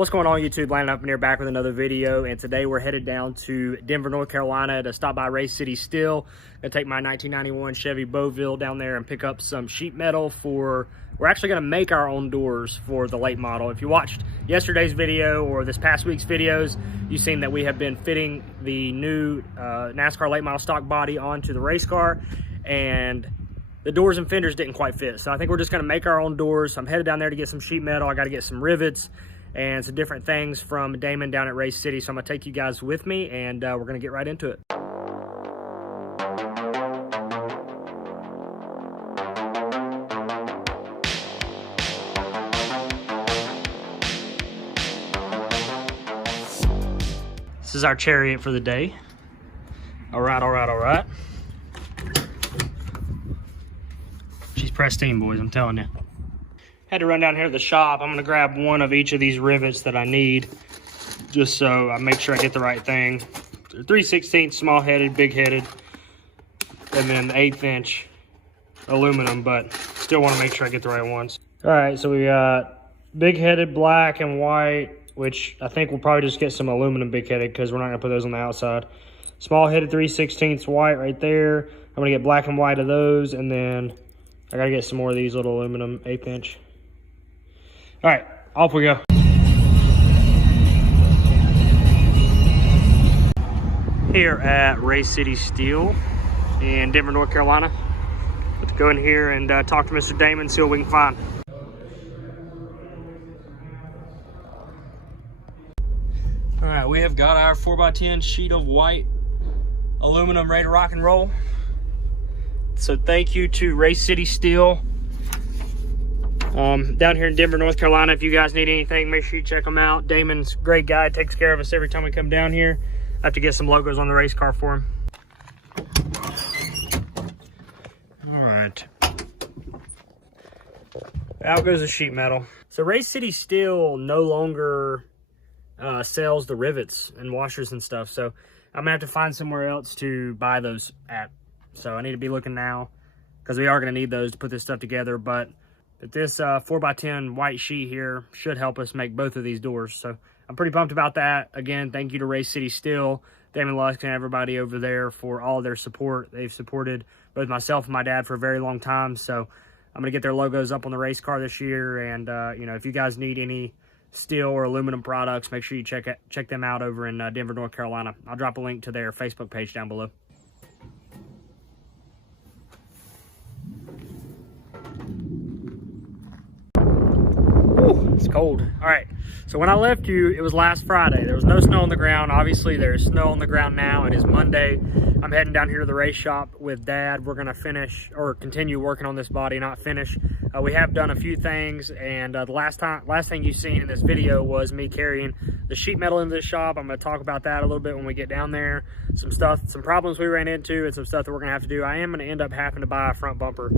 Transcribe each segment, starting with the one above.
What's going on, YouTube? Landon Huffman here, back with another video, and today we're headed down to Denver, North Carolina to stop by Race City Steel. Gonna take my 1991 Chevy Beauville down there and pick up some sheet metal for, we're actually gonna make our own doors for the late model. If you watched yesterday's video or this past week's videos, you've seen that we have been fitting the new NASCAR late model stock body onto the race car, and the doors and fenders didn't quite fit. So I think we're just gonna make our own doors. I'm headed down there to get some sheet metal. I gotta get some rivets and some different things from Damon down at Race City. So I'm gonna take you guys with me, and we're gonna get right into it. This is our chariot for the day. All right, all right, all right. She's pristine, boys, I'm telling you. Had to run down here to the shop. I'm gonna grab one of each of these rivets that I need, just so I make sure I get the right thing. 3/16 small headed, big headed, and then the 1/8 inch aluminum, but still wanna make sure I get the right ones. All right, so we got big headed, black and white, which I think we'll probably just get some aluminum big headed because we're not gonna put those on the outside. Small headed 3/16 white right there. I'm gonna get black and white of those, and then I gotta get some more of these little aluminum 1/8 inch. All right, off we go. Here at Race City Steel in Denver, North Carolina. Let's go in here and talk to Mr. Damon, see what we can find. All right, we have got our 4x10 sheet of white aluminum ready to rock and roll. So thank you to Race City Steel down here in Denver, North Carolina. If you guys need anything, make sure you check them out. Damon's a great guy, takes care of us every time we come down here. I have to get some logos on the race car for him. All right, out goes the sheet metal. So Race City Steel no longer sells the rivets and washers and stuff, so I'm gonna have to find somewhere else to buy those at. So I need to be looking now, because we are gonna need those to put this stuff together. But this 4x10 white sheet here should help us make both of these doors. So I'm pretty pumped about that. Again, thank you to Race City Steel, Damon Lusk, and everybody over there for all their support. They've supported both myself and my dad for a very long time. So I'm gonna get their logos up on the race car this year. And you know, if you guys need any steel or aluminum products, make sure you check them out over in Denver, North Carolina. I'll drop a link to their Facebook page down below. It's cold. All right, so when I left you, it was last Friday. There was no snow on the ground. Obviously, there's snow on the ground now. It is Monday. I'm heading down here to the race shop with Dad. We're gonna finish, or continue working on this body, not finish. We have done a few things, and the last thing you've seen in this video was me carrying the sheet metal into the shop. I'm gonna talk about that a little bit when we get down there. Some stuff, some problems we ran into, and some stuff that we're gonna have to do. I am gonna end up having to buy a front bumper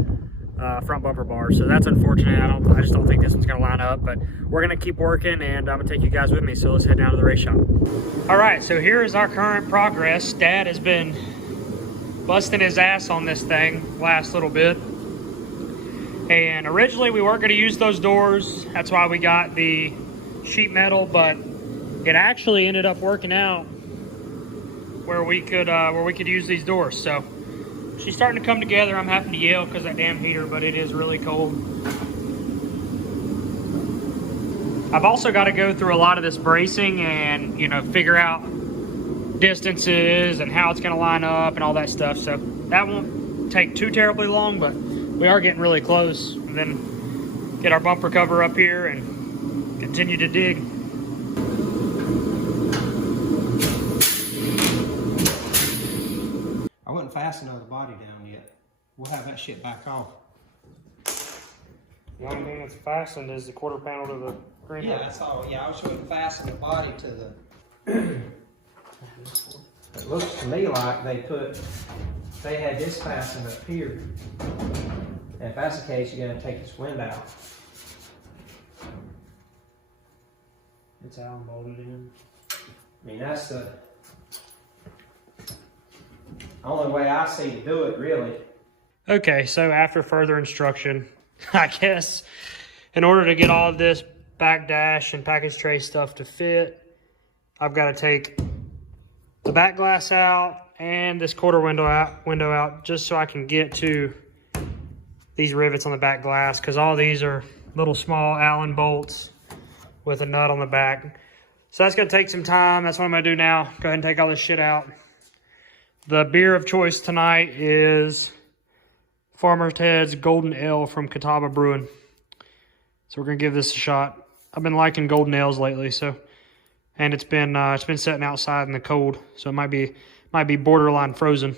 bar, so that's unfortunate. I just don't think this one's gonna line up, but we're gonna keep working, and I'm gonna take you guys with me. So let's head down to the race shop. All right, so here is our current progress. Dad has been busting his ass on this thing last little bit, and originally we weren't gonna use those doors. That's why we got the sheet metal, but it actually ended up working out where we could use these doors. So she's starting to come together. I'm having to yell because that damn heater, but it is really cold. I've also got to go through a lot of this bracing and, you know, figure out distances and how it's going to line up and all that stuff. So that won't take too terribly long, but we are getting really close. And then get our bumper cover up here and continue to dig. I wouldn't fasten the body down yet. We'll have that shit back off. The only thing that's fastened is the quarter panel to the green. Yeah, that's all. Yeah, I was going to fasten the body to the... It looks to me like they had this fastened up here. And if that's the case, you're going to take this wind out. It's Allen bolted in. I mean, that's the only way I see to do it, really. Okay, so after further instruction, I guess in order to get all of this back dash and package tray stuff to fit. I've got to take the back glass out and this quarter window out just so I can get to these rivets on the back glass, because all these are little small Allen bolts with a nut on the back. So that's going to take some time. That's what I'm going to do now. Go ahead and take all this shit out. The beer of choice tonight is Farmer Ted's Golden Ale from Catawba Brewing. So we're going to give this a shot. I've been liking golden ales lately, and it's been sitting outside in the cold, so it might be borderline frozen.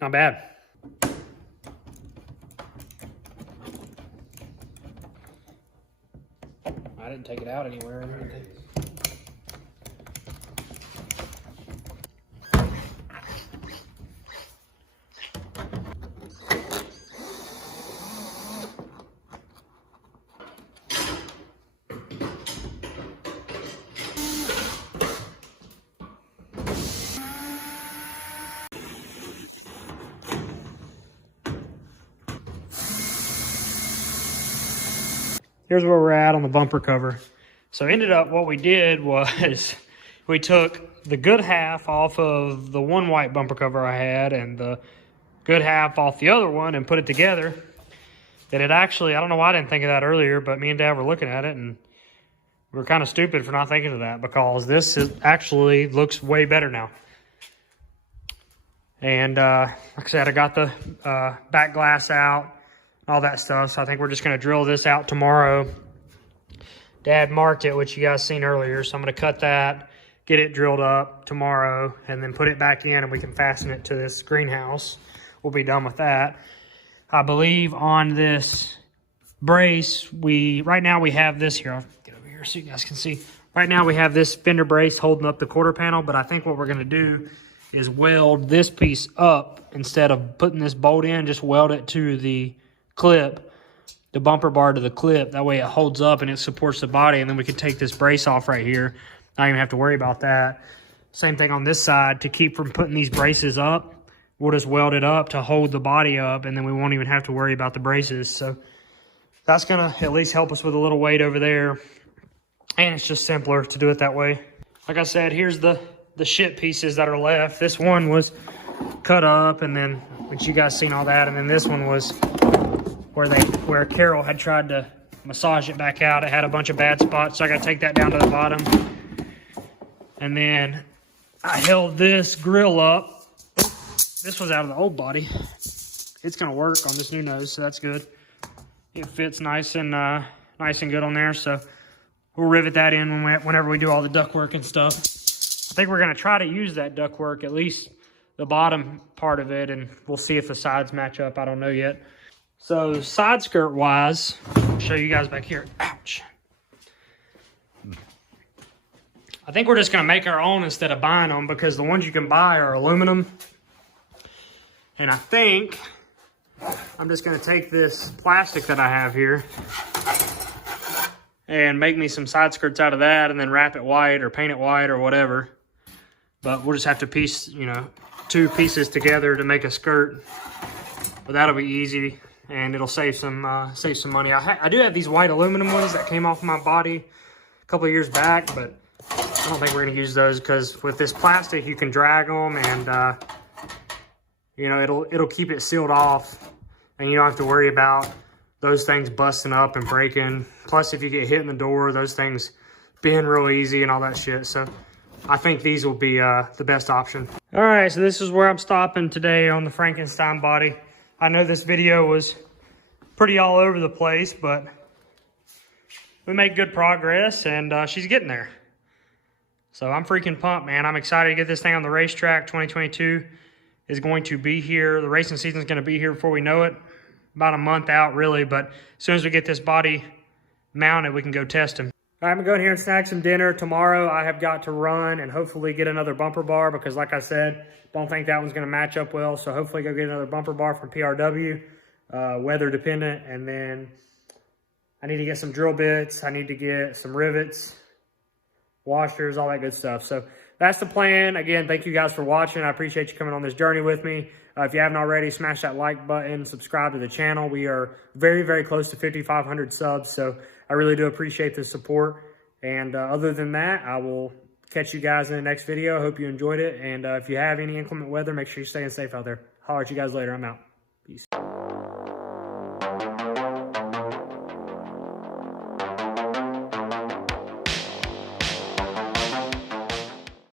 Not bad. I didn't take it out anywhere or anything. Here's where we're at on the bumper cover. So ended up what we did was we took the good half off of the one white bumper cover I had and the good half off the other one and put it together. And it actually, I don't know why I didn't think of that earlier, but me and Dad were looking at it and we were kind of stupid for not thinking of that, because this actually looks way better now. And like I said, I got the back glass out, all that stuff. So I think we're just going to drill this out tomorrow. Dad marked it, which you guys seen earlier. So I'm going to cut that, get it drilled up tomorrow, and then put it back in and we can fasten it to this greenhouse. We'll be done with that. I believe on this brace, right now we have this here. I'll get over here so you guys can see. Right now we have this fender brace holding up the quarter panel, but I think what we're going to do is weld this piece up instead of putting this bolt in. Just weld it to the clip, the bumper bar to the clip. That way it holds up and it supports the body, and then we can take this brace off right here. Not even have to worry about that. Same thing on this side. To keep from putting these braces up, we'll just weld it up to hold the body up, and then we won't even have to worry about the braces. So that's gonna at least help us with a little weight over there, and it's just simpler to do it that way. Like I said, here's the shit pieces that are left. This one was cut up, and then which you guys seen all that, and then this one was where Carol had tried to massage it back out. It had a bunch of bad spots, so I got to take that down to the bottom. And then I held this grill up. This was out of the old body. It's going to work on this new nose, so that's good. It fits nice and good on there, so we'll rivet that in whenever we do all the ductwork and stuff. I think we're going to try to use that ductwork, at least the bottom part of it, and we'll see if the sides match up. I don't know yet. So side skirt wise, I'll show you guys back here. Ouch. I think we're just going to make our own instead of buying them, because the ones you can buy are aluminum. And I think I'm just going to take this plastic that I have here and make me some side skirts out of that, and then wrap it white or paint it white or whatever. But we'll just have to piece, two pieces together to make a skirt. But that'll be easy, and it'll save some money. I do have these white aluminum ones that came off my body a couple of years back, but I don't think we're going to use those, because with this plastic you can drag them, and it'll keep it sealed off, and you don't have to worry about those things busting up and breaking. Plus, if you get hit in the door, those things bend real easy and all that shit. So I think these will be the best option. All right, so this is where I'm stopping today on the Frankenstein body. I know this video was pretty all over the place, but we make good progress, and she's getting there. So I'm freaking pumped, man. I'm excited to get this thing on the racetrack. 2022 is going to be here. The racing season is going to be here before we know it. About a month out, really, but as soon as we get this body mounted, we can go test him. All right, I'm going to go in here and snack some dinner. Tomorrow I have got to run and hopefully get another bumper bar, because like I said, don't think that one's going to match up well. So hopefully go get another bumper bar from PRW, weather dependent. And then I need to get some drill bits. I need to get some rivets, washers, all that good stuff. So that's the plan. Again, thank you guys for watching. I appreciate you coming on this journey with me. If you haven't already, smash that like button, subscribe to the channel. We are very, very close to 5,500 subs, so I really do appreciate the support. And other than that, I will catch you guys in the next video. I hope you enjoyed it. And if you have any inclement weather, make sure you're staying safe out there. Holler at you guys later. I'm out. Peace.